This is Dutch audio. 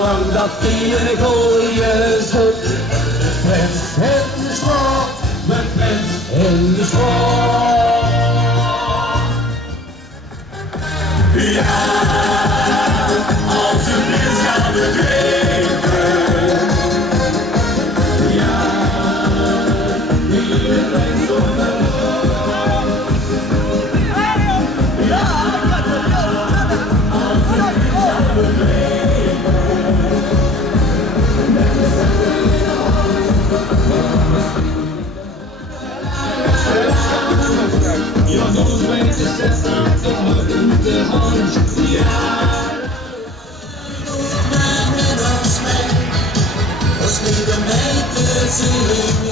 zolang dat die een gooien zoekt. Prins in de sport, met prins in de sport. Ja, als een prins gaan we drinken. Ja, iedereen zonder oor. Ja, als een prins gaan we drinken. Ja, nog weet te zetten, de hand in de hand. Ja. Met ons mee, als lieve mee te zien.